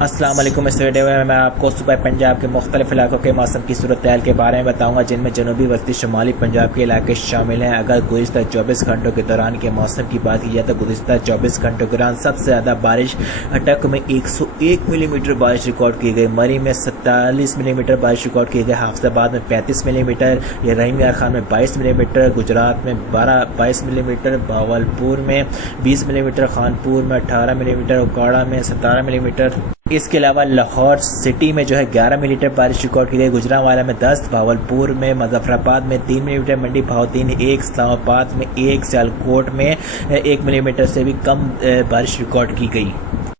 السلام علیکم۔ اس ویڈیو میں میں آپ کو صوبہ پنجاب کے مختلف علاقوں کے موسم کی صورتحال کے بارے میں بتاؤں گا، جن میں جنوبی وسطی شمالی پنجاب کے علاقے شامل ہیں۔ اگر گزشتہ 24 گھنٹوں کے دوران کے موسم کی بات کی جائے تو گزشتہ 24 گھنٹوں کے دوران سب سے زیادہ بارش اٹک میں 101 ملی میٹر بارش ریکارڈ کی گئی، مری میں 47 ملی میٹر بارش ریکارڈ کی گئی، حافظ آباد میں 35 ملی میٹر، رحیم یار خان میں 22 ملی میٹر، گجرات میں 22 ملی میٹر، بھاولپور میں 20 ملی میٹر، خانپور میں 18 ملی میٹر، اوکاڑا میں 17 ملی میٹر۔ اس کے علاوہ لاہور سٹی میں 11 ملی میٹر بارش ریکارڈ کی گئی، گوجرانوالا میں 10، بھاولپور میں، مظفر آباد میں 3 ملی میٹر، منڈی بہاؤ 1، اسلام آباد میں 1، سیالکوٹ میں 1 ملی میٹر سے بھی کم بارش ریکارڈ کی گئی۔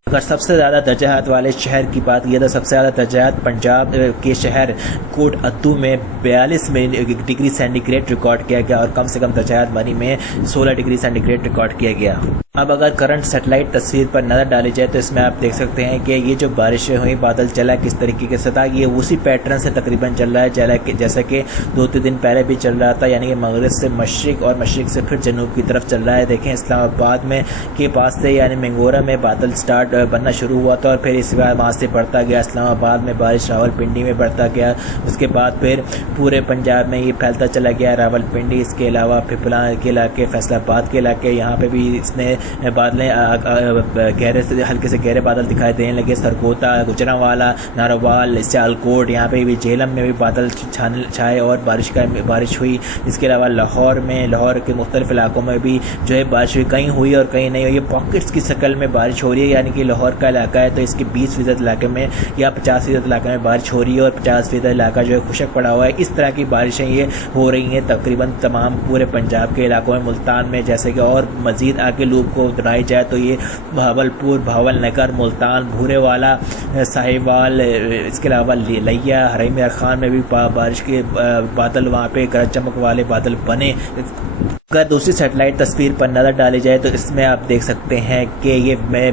اگر سب سے زیادہ درجات والے شہر کی بات کی تو سب سے زیادہ درجات پنجاب کے شہر کوٹ ادو میں 42 ڈگری سینٹی گریڈ ریکارڈ کیا گیا اور کم سے کم درجات مری میں 16 ڈگری سینٹی گریڈ ریکارڈ کیا گیا۔ اب اگر کرنٹ سیٹلائٹ تصویر پر نظر ڈالی جائے تو اس میں آپ دیکھ سکتے ہیں کہ یہ جو بارشیں ہوئی، بادل چلا کس طریقے کے سطح، یہ اسی پیٹرن سے تقریباً چل رہا ہے جیسا کہ 2-3 دن پہلے بھی چل رہا تھا، یعنی کہ مغرب سے مشرق اور مشرق سے پھر جنوب کی طرف چل رہا ہے۔ دیکھیں اسلام آباد میں کے پاس سے یعنی منگورا میں بادل سٹارٹ بننا شروع ہوا تھا اور پھر اس بعد وہاں سے بڑھتا گیا، اسلام آباد میں بارش راولپنڈی میں بڑھتا گیا، اس کے بعد پھر پورے پنجاب میں یہ پھیلتا چلا گیا، راولپنڈی، اس کے علاوہ پھپلا کے علاقے، فیصل آباد کے علاقے، یہاں پہ بھی اس نے بادلیں گہرے سے ہلکے سے گہرے بادل دکھائی دینے لگے۔ سرگوتا، گجرانوالا، ناروال، سیالکوٹ، یہاں پہ بھی جہلم میں بھی بادل چھائے اور بارش ہوئی۔ اس کے علاوہ لاہور کے مختلف علاقوں میں بھی بارش ہوئی، کہیں ہوئی اور کہیں نہیں ہوئی۔ یہ پاکٹس کی شکل میں بارش ہو رہی ہے، یعنی کہ لاہور کا علاقہ ہے تو اس کے 20% علاقے میں یا 50% علاقے میں بارش ہو رہی ہے اور 50% علاقہ خشک پڑا ہوا ہے۔ اس طرح کی بارشیں یہ ہو رہی ہیں تقریباً تمام پورے پنجاب کے علاقوں میں، ملتان میں، جیسے کہ اور مزید آگے لوگ کو دہرائی جائے تو یہ بھاولپور، بھاول نگر، ملتان، بھورے والا، ساہیوال، اس کے علاوہ لیا، رحیم یار خان میں بھی بارش کے بادل، وہاں پہ گرج چمک والے بادل بنے۔ اگر دوسری سیٹلائٹ تصویر پر نظر ڈالی جائے تو اس میں آپ دیکھ سکتے ہیں کہ یہ میں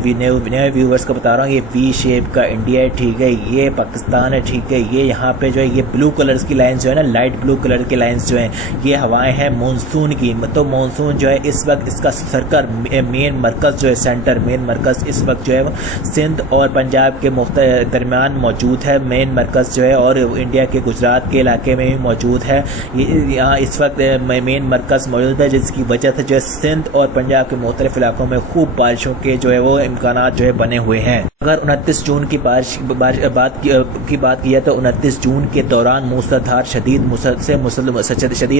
نئے ویورز کو بتا رہا ہوں، یہ وی شیپ کا انڈیا ہے، ٹھیک ہے، یہ پاکستان ہے، ٹھیک ہے، یہ یہاں پہ یہ بلو کلرز کی لائنز نا، لائٹ بلو کلر کی لائنز یہ ہوائیں ہیں مونسون کی۔ تو مونسون اس وقت اس کا سرکل مین مرکز سینٹر مین مرکز اس وقت سندھ اور پنجاب کے درمیان موجود ہے، مین مرکز اور انڈیا کے گجرات کے علاقے میں بھی موجود ہے۔ یہاں اس وقت مین مرکز موجود ہے، جس کی وجہ سے سندھ اور پنجاب کے مختلف علاقوں میں خوب بارشوں کے وہ امکانات بنے ہوئے ہیں۔ اگر 29 جون کی بات کی جائے تو 29 جون کے دوران موسلادھار شدید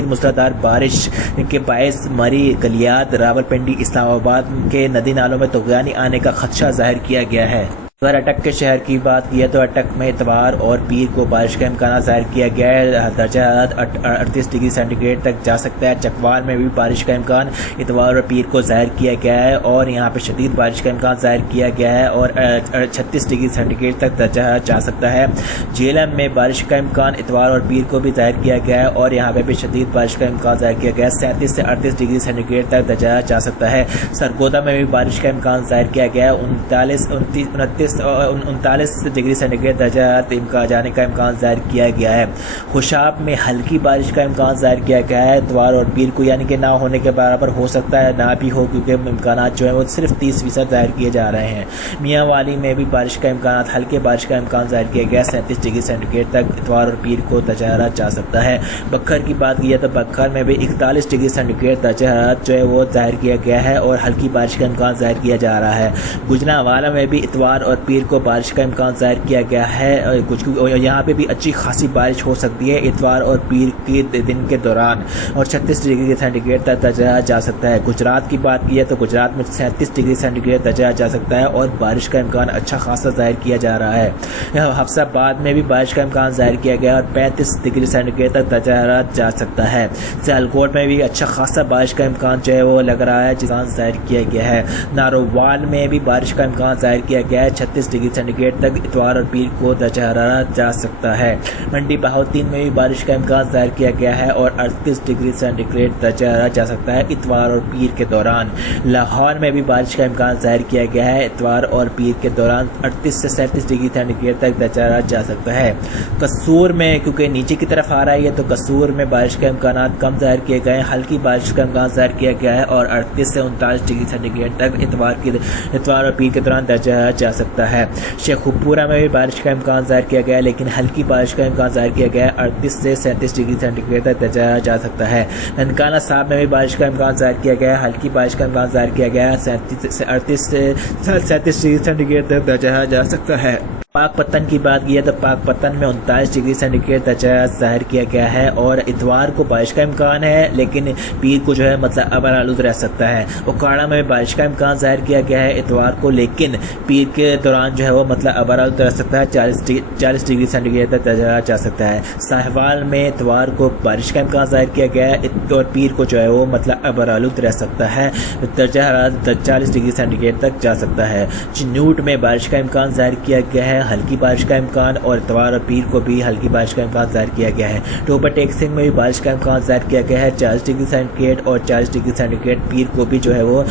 موسلادھار بارش کے باعث مری، گلیات، راولپنڈی، اسلام آباد کے ندی نالوں میں طغیانی آنے کا خدشہ ظاہر کیا گیا ہے۔ اگر اٹک کے شہر کی بات کی ہے تو اٹک میں اتوار اور پیر کو بارش کا امکانات ظاہر کیا گیا ہے، درجہ حرارت 38 ڈگری سینٹی گریڈ تک جا سکتا ہے۔ چکوال میں بھی بارش کا امکان اتوار اور پیر کو ظاہر کیا گیا ہے اور یہاں پہ شدید بارش کا امکان ظاہر کیا گیا ہے اور 36 ڈگری سینٹی گریڈ تک درجہ حرارت جا سکتا ہے۔ جہلم میں بارش کا امکان اتوار اور پیر کو بھی ظاہر کیا گیا ہے اور یہاں پہ بھی شدید بارش کا امکان ظاہر کیا گیا ہے، 37 سے 38 ڈگری سینٹی گریڈ تک درجہ حرارت جا سکتا ہے۔ سرگودا میں بھی بارش کا امکان ظاہر کیا گیا ہے، 39 ڈگری سینٹی گریڈ درجہ حرارت جانے کا امکان ظاہر کیا گیا ہے۔ خوشاب میں ہلکی بارش کا امکان ظاہر کیا گیا ہے اتوار اور پیر کو، یعنی کہ نہ ہونے کے برابر ہو سکتا ہے، نہ بھی ہو، کیونکہ امکانات وہ صرف 30% ظاہر کیے جا رہے ہیں۔ میاں والی میں بھی بارش کا امکانات، ہلکے بارش کا امکان ظاہر کیا گیا ہے، 37 ڈگری سینٹی گریڈ تک اتوار اور پیر کو درجہ حرارت جا سکتا ہے۔ بکھر کی بات کی ہے تو بکھر میں بھی 41 ڈگری سینٹی گریڈ درجہ حرارت وہ ظاہر کیا گیا ہے اور ہلکی بارش کا امکان ظاہر کیا جا رہا ہے۔ گجرانوالا میں بھی اتوار اور پیر کو بارش کا امکان ظاہر کیا گیا ہے، یہاں پہ بھی اچھی خاصی بارش ہو سکتی ہے اتوار اور پیر کے دن کے دوران اور 36 ڈگری سینٹی گریڈ تک درجہ جا سکتا ہے۔ گجرات کی بات کی ہے تو گجرات میں 37 ڈگری سینٹی گریڈ درجہ جا سکتا ہے اور بارش کا امکان اچھا خاصا ظاہر کیا جا رہا ہے۔ حفص آباد میں بھی بارش کا امکان ظاہر کیا گیا اور 35 ڈگری سینٹی گریڈ تک درجہ حرارت جا سکتا ہے۔ سیالکوٹ میں بھی اچھا خاصا بارش کا امکان وہ لگ رہا ہے، جس کا ظاہر کیا گیا ہے۔ ناروال میں بھی بارش کا امکان ظاہر کیا گیا ہے، 36 ڈگری سینٹی گریڈ تک اتوار اور پیر کو درجہ حرارت جا سکتا ہے۔ منڈی بہاؤ میں بھی بارش کا امکان ظاہر کیا گیا ہے اور 38 ڈگری سینٹی گریڈ درجہ حرارت جا سکتا ہے اتوار اور پیر کے دوران۔ لاہور میں بھی بارش کا امکان ظاہر کیا گیا ہے اتوار اور پیر کے دوران، 38 سے 37 ڈگری سینٹی گریڈ تک درجہ حرارت جا سکتا ہے۔ قصور میں کیونکہ نیچے کی طرف آ رہا ہے تو قصور میں بارش کے امکانات کم ظاہر کیے گئے ہیں، ہلکی بارش کا امکان ظاہر کیا گیا ہے اور 38 سے 39 ڈگری سینٹی گریڈ تک اتوار اور پیر کے دوران درجہ حرارت جا سکتا ہے۔ شیخوپورہ میں بھی بارش کا امکان ظاہر کیا گیا ہے، لیکن ہلکی بارش کا امکان ظاہر کیا گیا ہے۔ 38 سے 37 ڈگری سینٹی گریڈ تک درجہ حرارت جا سکتا ہے۔ ننکانہ صاحب میں بھی بارش کا امکان ظاہر کیا گیا ہے، ہلکی بارش کا امکان ظاہر کیا گیا ہے۔ 38 سے 37 ڈگری سینٹی گریڈ تک درجہ حرارت جا سکتا ہے۔ پاک پتن کی بات کی ہے تو پاک پتن میں 39 ڈگری سینٹی گریڈ درجہ حرارت ظاہر کیا گیا ہے، اور اتوار کو بارش کا امکان ہے، لیکن پیر کو جو ہے مطلب ابر آلود رہ سکتا ہے۔ اوکاڑا میں بارش کا امکان ظاہر کیا گیا ہے اتوار کو، لیکن پیر کے دوران جو ہے وہ مطلب ابر آلود رہ سکتا ہے، 40 ڈگری سینٹی گریڈ تک درجہ حرارت جا سکتا ہے۔ ساہیوال میں اتوار کو بارش کا امکان ظاہر کیا گیا ہے، اور پیر کو جو ہے وہ مطلب ابر آلود رہ سکتا ہے، درجہ حرارت 40 ڈگری سینٹی گریڈ تک جا سکتا ہے۔ چنوٹ میں بارش کا امکان ظاہر کیا گیا ہے، ہلکی بارش کا امکان، اور اتوار اور پیر کو بھی ہلکی بارش کا امکان ظاہر کیا گیا ہے۔ ٹوبا ٹیکسنگ میں بھی بارش کا امکان ظاہر کیا گیا ہے، 40 ڈگری سینٹی گریڈ اور 40 ڈگری سینٹی گریڈ، پیر کو بھی جو ہے وہ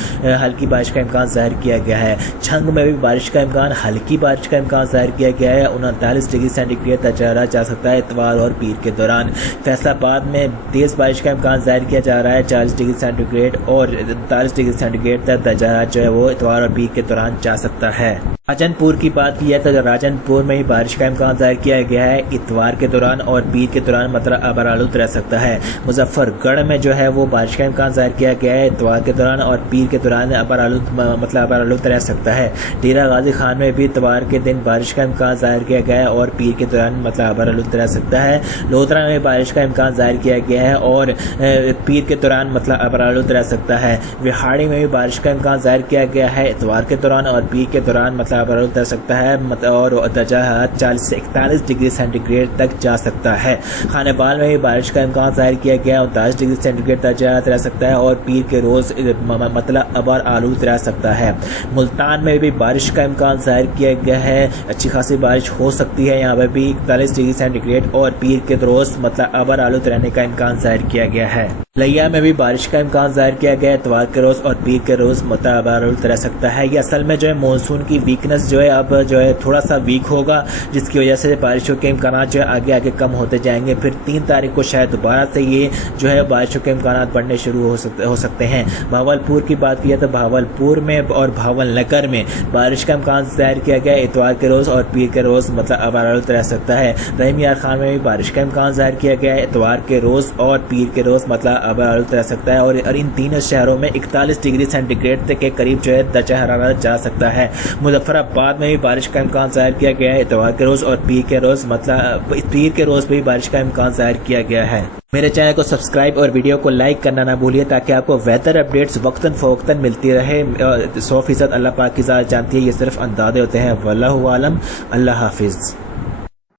ہلکی بارش کا امکان ظاہر کیا گیا ہے۔ چھنگ میں بھی بارش کا امکان، ہلکی بارش کا امکان ظاہر کیا گیا ہے، 39 ڈگری سینٹی گریڈ درجہ حرارت جا سکتا ہے اتوار اور پیر کے دوران۔ فیصل آباد میں تیز بارش کا امکان ظاہر کیا جا رہا ہے، 40 ڈگری سینٹی گریڈ اور 39 ڈگری سینٹی گریڈ تک درجہ حرارت جو ہے وہ اتوار اور پیر کے دوران جا سکتا ہے۔ راجن پور کی بات کی ہے تو راجن پور میں ہی بارش کا امکان ظاہر کیا گیا ہے، اتوار کے دوران اور پیر کے دوران مطلب ابر آلود رہ سکتا ہے۔ مظفر گڑھ میں جو ہے وہ بارش کا امکان ظاہر کیا گیا ہے، اتوار کے دوران اور پیر کے دوران ابر آلود رہ سکتا ہے۔ ڈیرہ غازی خان میں بھی اتوار کے دن بارش کا امکان ظاہر کیا گیا ہے، اور پیر کے دوران مطلب ابر آلود رہ سکتا ہے۔ لودھرا میں بارش کا امکان ظاہر کیا گیا ہے، اور پیر کے دوران مطلب ابر آلود رہ سکتا ہے۔ وہاڑی میں بھی بارش کا امکان ظاہر کیا گیا ہے، اتوار کے دوران اور پیر کے دوران مطلب ابر آلود رہ سکتا ہے، اور درجہ حرارت 40 سے 41 ڈگری سینٹی گریڈ تک جا سکتا ہے۔ خانہ بال میں بھی بارش کا امکان ظاہر کیا گیا ہے، 39 ڈگری سینٹی گریڈ درجہ حرارت رہ سکتا ہے، اور پیر کے روز مطلب ابر آلود رہ سکتا ہے۔ ملتان میں بھی بارش کا امکان ظاہر کیا گیا ہے، اچھی خاصی بارش ہو سکتی ہے، یہاں پہ بھی 41 ڈگری سینٹی گریڈ اور پیر کے روز مطلب ابر آلود رہنے کا امکان ظاہر کیا گیا ہے۔ لیا میں بھی بارش کا امکان ظاہر کیا گیا ہے، اتوار کے روز اور پیر کے روز مطلب ابر آلود رہ سکتا ہے۔ یہ اصل میں جو ہے مونسون کی ویکنس جو ہے اب جو ہے تھوڑا سا ویک ہوگا، جس کی وجہ سے بارشوں کے امکانات جو ہے آگے آگے کم ہوتے جائیں گے، پھر 3 تاریخ کو شاید دوبارہ سے یہ جو ہے بارشوں کے امکانات بڑھنے شروع ہو سکتے ہیں۔ بھاولپور کی بات کی ہے تو بھاولپور میں اور بھاول نگر میں بارش کا امکان ظاہر کیا گیا ہے، اتوار کے روز اور پیر کے روز مطلب ابر آلود رہ سکتا ہے۔ رحیم یار خان میں بھی بارش کا امکان ظاہر کیا گیا ہے، اتوار کے روز اور پیر کے روز مطلب ابر آلود رہ سکتا ہے، اور ان تینوں شہروں میں 41 ڈگری سینٹی گریڈ کے قریب جو ہے درجہ حرارت جا سکتا ہے۔ مظفر آباد میں بھی بارش کا امکان ظاہر کیا گیا ہے، اتوار کے روز اور پیر کے روز مطلب پیر کے روز بھی بارش کا امکان ظاہر کیا گیا ہے۔ میرے چینل کو سبسکرائب اور ویڈیو کو لائک کرنا نہ بھولیے، تاکہ آپ کو ویدر اپڈیٹس وقتاً فوقتاً ملتی رہے۔ 100% اللہ پاک کی ذات جانتی ہے، یہ صرف اندازے ہوتے ہیں۔ واللہ عالم۔ اللہ حافظ۔